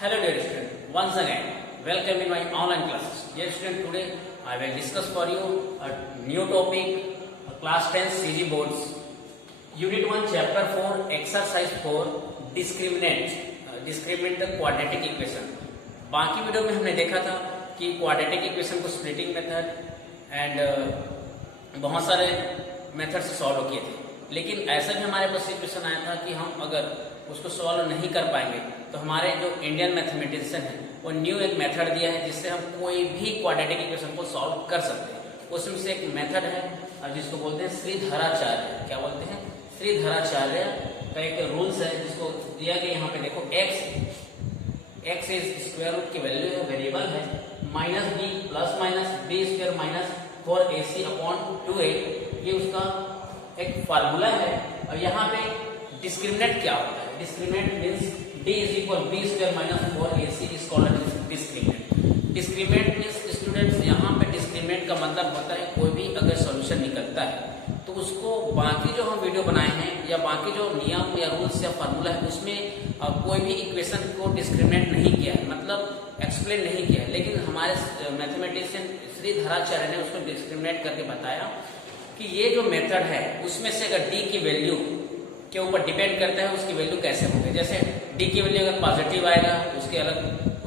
Hello dear student, once again welcome in my online classes. Dear student, today I will discuss for you a new topic, class 10 CG boards, unit 1 chapter 4 exercise 4 discriminate the quadratic equation. बाकी video में हमने देखा था कि quadratic equation को splitting method and बहुत सारे method से सॉल्व किए थे, लेकिन ऐसा भी हमारे पास सिचुएशन आया था कि हम अगर उसको सॉल्व नहीं कर पाएंगे तो हमारे जो इंडियन मैथमेटिशियन है वो न्यू एक मेथड दिया है जिससे हम कोई भी क्वाड्रेटिक इक्वेशन को सॉल्व कर सकते हैं। उसमें से एक मेथड है जिसको बोलते हैं श्रीधराचार्य। क्या बोलते हैं? श्रीधराचार्य का एक रूल्स है जिसको दिया गया यहाँ पे देखो, एक्स इज स्क्वायर रूट की वैल्यू है, वेरिएबल है, minus b plus minus b square minus 4ac upon 2a, ये उसका एक फार्मूला है। और यहाँ पे डिस्क्रिमिनेंट क्या होता है? Discriminant means d is equal b square minus 4ac is called discriminant. Discriminant means students, यहाँ पे डिस्क्रिमिनेंट का मतलब होता है कोई भी अगर सॉल्यूशन निकलता है तो उसको बाकी जो हम वीडियो बनाए हैं या बाकी जो नियम या रूल्स या फार्मूला है उसमें कोई भी इक्वेशन को डिस्क्रिमिनेट नहीं किया है, मतलब एक्सप्लेन नहीं किया है, लेकिन हमारे मैथमेटिशियन श्रीधराचार्य ने उसको डिस्क्रिमिनेट करके बताया कि ये जो मेथड है उसमें से अगर d की वैल्यू के ऊपर डिपेंड करता है उसकी वैल्यू कैसे होंगे। जैसे d की वैल्यू अगर पॉजिटिव आएगा उसके अलग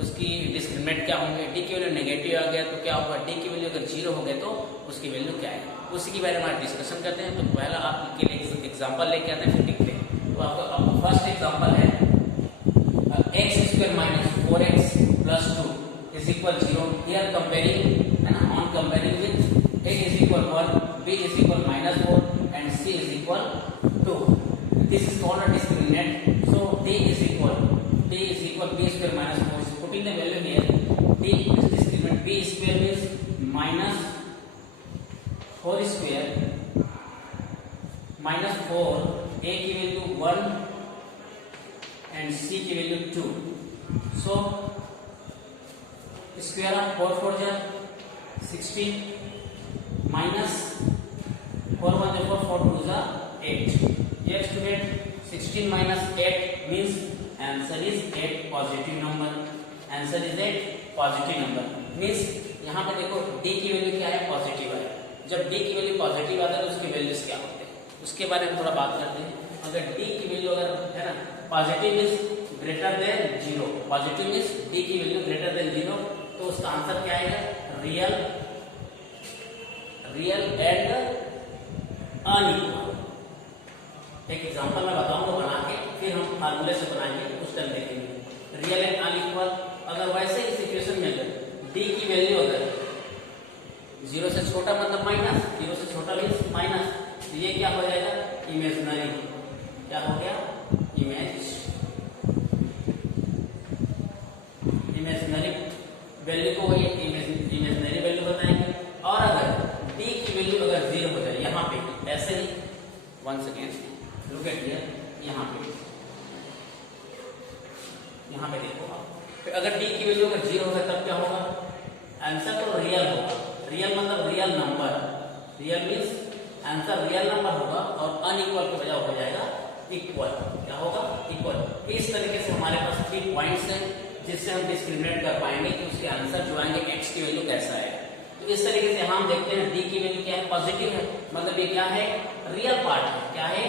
उसकी डिस्क्रिमिनेट क्या होंगे, d की वैल्यू नेगेटिव आ गया तो क्या होगा, d की वैल्यू अगर 0 हो गए तो उसकी वैल्यू क्या है, उसी के बारे में आप डिस्कशन करते हैं। तो पहला आपके लिए एग्जाम्पल लेके आते हैं, फिर देखते हैं। तो आपका फर्स्ट एग्जाम्पल है x square minus 4x plus 2 is equal 0। Here comparing है ना, on comparing with a is equal 1, b is equal minus 4 and c is equal 2। This is called a discriminant. So d is equal b square minus 4 is putting the value here. d is discriminant, b square means minus 4 square minus 4, a की value 1 and c की value 2। So square of 4 4 जा 16 minus 4 1 जा 4 2 जा 8। ये student 16 minus 8 means answer is 8 positive number. Answer is 8 positive number means यहाँ पे देखो d की वैल्यू क्या है, पॉजिटिव है। जब d की वैल्यू पॉजिटिव आता है तो उसकी वैल्यूज क्या होते हैं उसके बारे में थोड़ा बात करते हैं। अगर d की वैल्यू अगर है ना positive is greater than 0, positive means d की वैल्यू ग्रेटर देन 0, तो उसका आंसर क्या आएगा, रियल एंड अनइक्वल। एक एग्जांपल मैं बताऊंगा बना के, फिर हम फार्मूले से बनाएंगे, उस टाइम देखेंगे। रियल एंड अनइक्वल अगर वैसे ही सिचुएशन में d की वैल्यू अगर 0 से छोटा मतलब माइनस, 0 से छोटा मीन्स माइनस, तो ये क्या हो जाएगा, इमेजिनरी। क्या हो गया, इमेजिनरी वैल्यू को ये इमेजिनरी वैल्यू बताएंगे। और अगर d की वैल्यू अगर 0 हो जाए, यहाँ पे ऐसे ही once again look at here, यहाँ पे देखो आप, फिर अगर d की वैल्यू अगर 0 होगा तब क्या होगा, आंसर तो रियल होगा। रियल मतलब real number, real means answer real number होगा और अनइक्वल की बजाय हो जाएगा इक्वल। क्या होगा, इक्वल। इस तरीके से हमारे पास 3 पॉइंट्स हैं जिससे हम डिस्क्रिमिनेट कर पाएंगे कि उसके आंसर जो आएंगे x की वैल्यू कैसा है। तो इस तरीके से हम देखते हैं d की वैल्यू क्या है, पॉजिटिव है, मतलब ये क्या है, रियल पार्ट है। क्या है,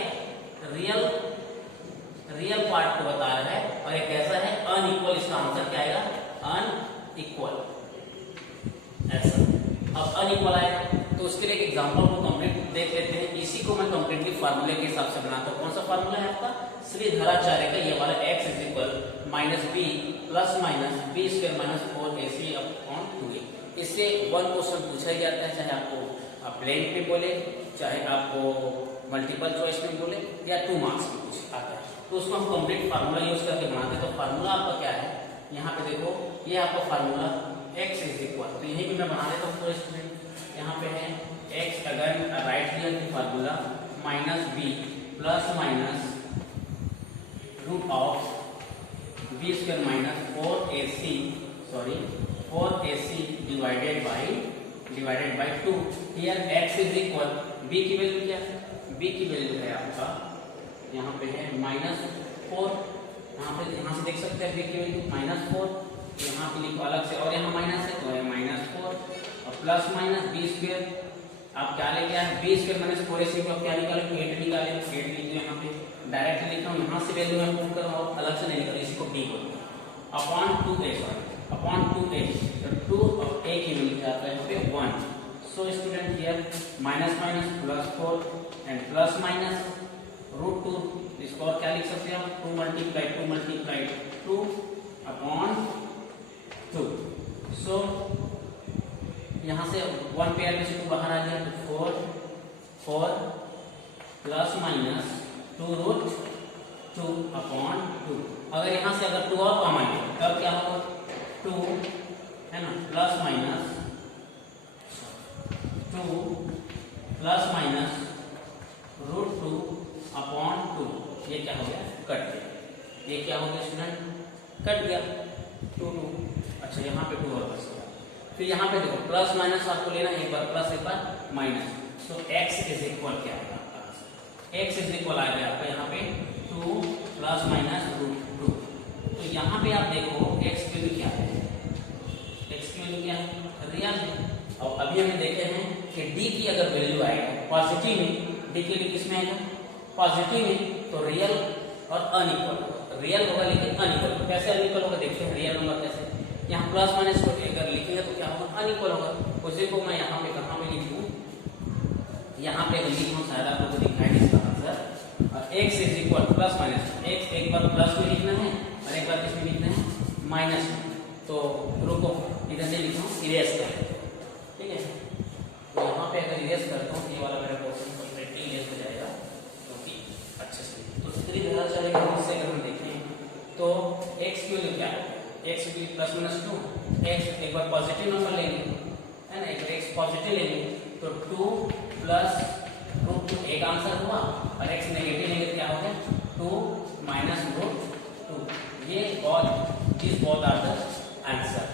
रियल पार्ट को बता रहा है। और एक कैसा है, अनइक्वल, इसका आंसर क्या आएगा, अनइक्वल। ऐसा अब अनइक्वल आएगा तो उसके लिए एक एग्जांपल को कंप्लीट देख लेते हैं। इसी को मैं कंप्लीटली फार्मूले के हिसाब से बनाता हूँ। कौन सा फार्मूला है आपका, श्रीधराचार्य का, ये वाला x is equal minus b plus minus b square minus 4ac upon 2a। इससे 1 क्वेश्चन पूछा ही जाता है, चाहे आपको प्लेन में बोले, चाहे आपको मल्टीपल चॉइस में बोले, या 2 मार्क्स में पूछ आता है, तो उसको हम कंप्लीट फार्मूला यूज करके बनाते हैं। तो फार्मूला आपका क्या है, यहाँ पे देखो, ये आपका फार्मूला x इज इक्वल, तो यही भी मैं बना देता हूँ। तो स्टूडेंट यहाँ पे है x, अगर राइट हैंड की formula minus b plus minus root of b square minus 4ac divided by 2। Here x is equal, b की वैल्यू क्या है, b की वैल्यू है आपका यहाँ पे है माइनस 4, यहाँ यहाँ से देख सकते हैं बी की वैल्यू -4, यहाँ पे लिखो अलग से, और यहाँ माइनस है तो है -4 और प्लस माइनस बी स्क्वायर। आप क्या लेके आए, बी स्क्वायर माइनस 4ac को आप क्या निकाले, 8 निकाले, 8 लिख दो यहाँ पे, डायरेक्ट लिख रहा हूँ, यहाँ से वैल्यू मैं पुट कर रहा हूँ, अलग से नहीं लिख रहा, इसी को b बोलते हैं, अपॉन 2a, तो 2 और a की वैल्यू क्या आता है यहाँ पे 1। So student here minus minus +4 and plus minus √2, इसको और क्या लिख सकते हैं आप, 2 मल्टीप्लाई 2 अपॉन 2। सो यहाँ से 1 पेयर में से 2 बाहर आ गया तो 4 प्लस माइनस 2√2 अपॉन 2। अगर यहाँ से अगर 2 और कॉमन है तब क्या होगा, 2 है ना, plus minus 2 plus minus √2 upon 2, ये क्या हो गया, कट गया। ये क्या हो गया स्टूडेंट, कट गया 2 2। अच्छा यहाँ पे 2 और बच गया। फिर यहाँ पे देखो प्लस माइनस आपको लेना है, एक बार प्लस एक बार माइनस, तो x इज इक्वल क्या है आपका आंसर, x इज इक्वल आ गया आपका यहाँ पे 2 प्लस माइनस √2। तो यहाँ पे आप देखो x की वैल्यू क्या है, x की वैल्यू क्या है, रियल है। और अभी हमने देखे हैं कि d की अगर वैल्यू आएगा पॉजिटिव में, d की वैल्यू किसमें आएगा, पॉजिटिव में, तो रियल और अनइक्वल, रियल होगा लेकिन अनइक्वल। कैसे अनइक्वल होगा देखते हैं, रियल नंबर कैसे, यहाँ प्लस माइनस को अगर लिखेंगे तो क्या होगा, अनइक्वल होगा। उसी को मैं यहाँ पे कहाँ पे लिख दूँ, यहाँ पे लिख दूँ, शायद आप लोगों को दिखाई नहीं इसका आंसर। और x is equal plus minus, x एक बार प्लस में लिखना है और एक बार किसमें लिखना है, माइनस में। तो रुको इधर से लिखता हूँ, इरेज कर, ठीक है। तो यहाँ पे अगर इरेज करता हूँ, ये वाला मेरा क्वेश्चन कंप्लीटली इरेज हो जाएगा, क्योंकि अच्छे से तो इतनी ज़्यादा चलेगा। इससे अगर हम देखें तो x की वैल्यू क्या है, x की प्लस माइनस 2, x एक बार पॉजिटिव नंबर लेंगे है ना, एक x पॉजिटिव लेंगे तो 2 प्लस √2 एक आंसर हुआ, और x नेगेटिव लेंगे तो क्या हो गया, 2 माइनस √2। ये और this both are the answer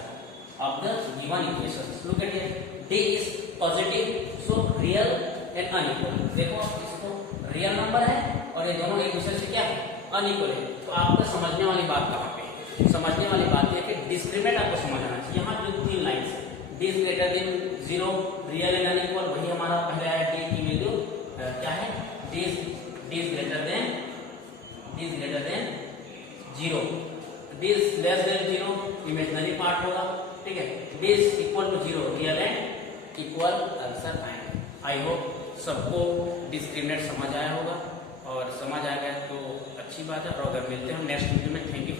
of the given equations. Look at here, d is positive, so real and unequal. देखो इसको रियल नंबर है और ये दोनों एक दूसरे से क्या है, अनइक्वल है। तो आपको समझने वाली बात कहाँ पे, समझने वाली बात है कि डिस्क्रिमिनेट आपको समझ आना चाहिए। यहाँ जो 3 लाइन है, d is greater than 0, real and unequal, वही हमारा पहले आया, d की वैल्यू क्या है, d is greater than 0, d is less than 0, imaginary part होगा, ठीक है, d is equal to 0, real and equal, answer आएंगे। आई होप सबको डिस्क्रिमिनेट समझ आया होगा, और समझ आ गया तो अच्छी बात है। और अगर मिलते हैं नेक्स्ट वीडियो में, थैंक यू।